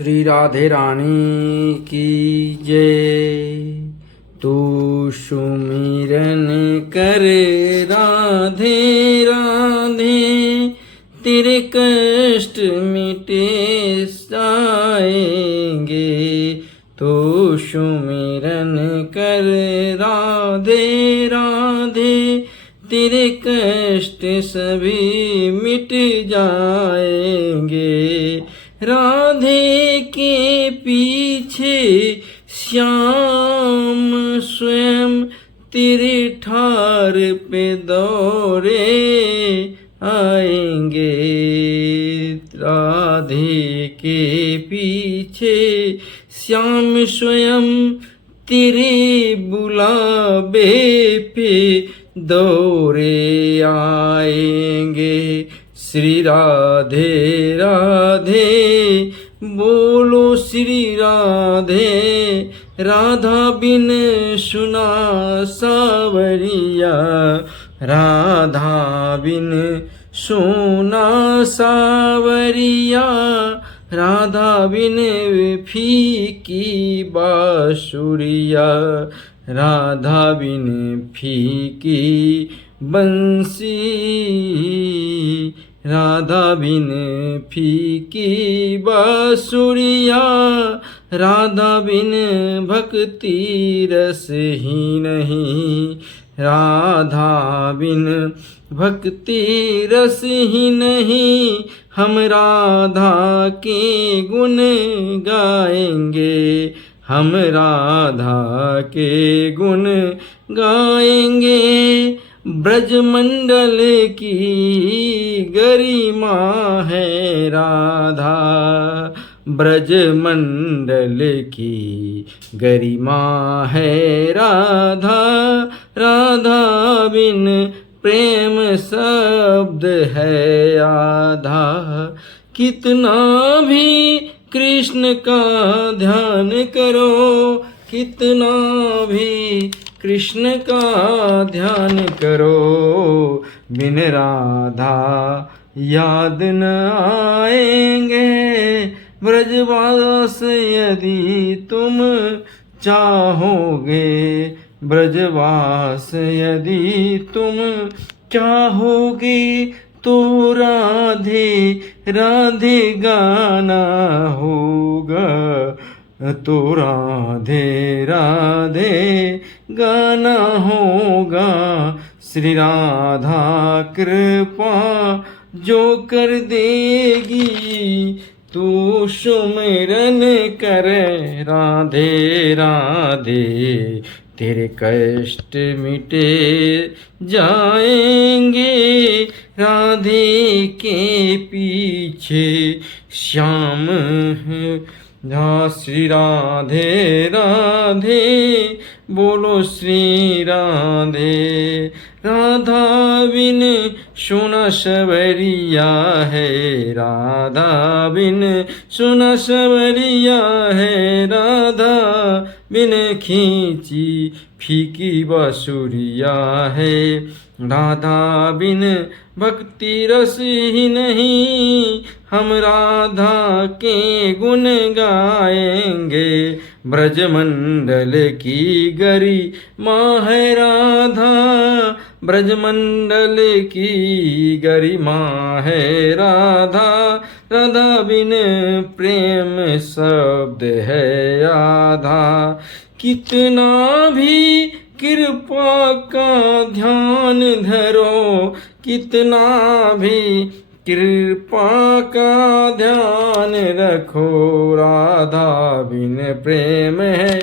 श्री राधे रानी की जय। तू सुमिरन कर राधे राधे, तेरे कष्ट मिटे जाएंगे। तू सुमिरन कर राधे राधे, तेरे कष्ट सभी मिट जाएंगे। राधे के पीछे श्याम स्वयं तेरे ठार पे दौड़े आएंगे। राधे के पीछे श्याम स्वयं तेरे बुलावे पे दौड़े आएंगे। श्री राधे राधे बोलो श्री राधे, राधा बिन सुना सावरिया, राधा बिन सुना सावरिया, राधा बिन फीकी बांसुरिया, राधा बिन फीकी बंसी, राधा बिन फीकी बांसुरिया, राधा बिन भक्ति रस ही नहीं, राधा बिन भक्ति रस ही नहीं। हम राधा के गुण गाएंगे, हम राधा के गुण गाएंगे। ब्रजमंडल की गरिमा है राधा, ब्रजमंडल की गरिमा है राधा, राधा बिन प्रेम शब्द है आधा। कितना भी कृष्ण का ध्यान करो, कितना भी कृष्ण का ध्यान करो, बिन राधा याद न आएंगे। ब्रजवास यदि तुम चाहोगे, ब्रजवास यदि तुम चाहोगे, तो राधे राधे गाना होगा, तो राधे राधे गाना होगा। श्री राधा कृपा जो कर देगी, तू सुमिरन कर राधे राधे, तेरे कष्ट मिटे जाएंगे। राधे के पीछे श्याम श्री राधे राधे बोलो श्री राधे। राधा बिन सुना सवरिया है, राधा बिन सुना सवरिया है, राधा बिन खींची फीकी बांसुरिया है, राधा बिन भक्ति रस ही नहीं। हम राधा के गुण गाएंगे, ब्रजमंडल की गरिमा है राधा, ब्रजमंडल की गरिमा है राधा, राधा बिन प्रेम शब्द है आधा। कितना भी कृपा का ध्यान धरो, कितना भी कृपा का ध्यान रखो, राधा बिन प्रेम है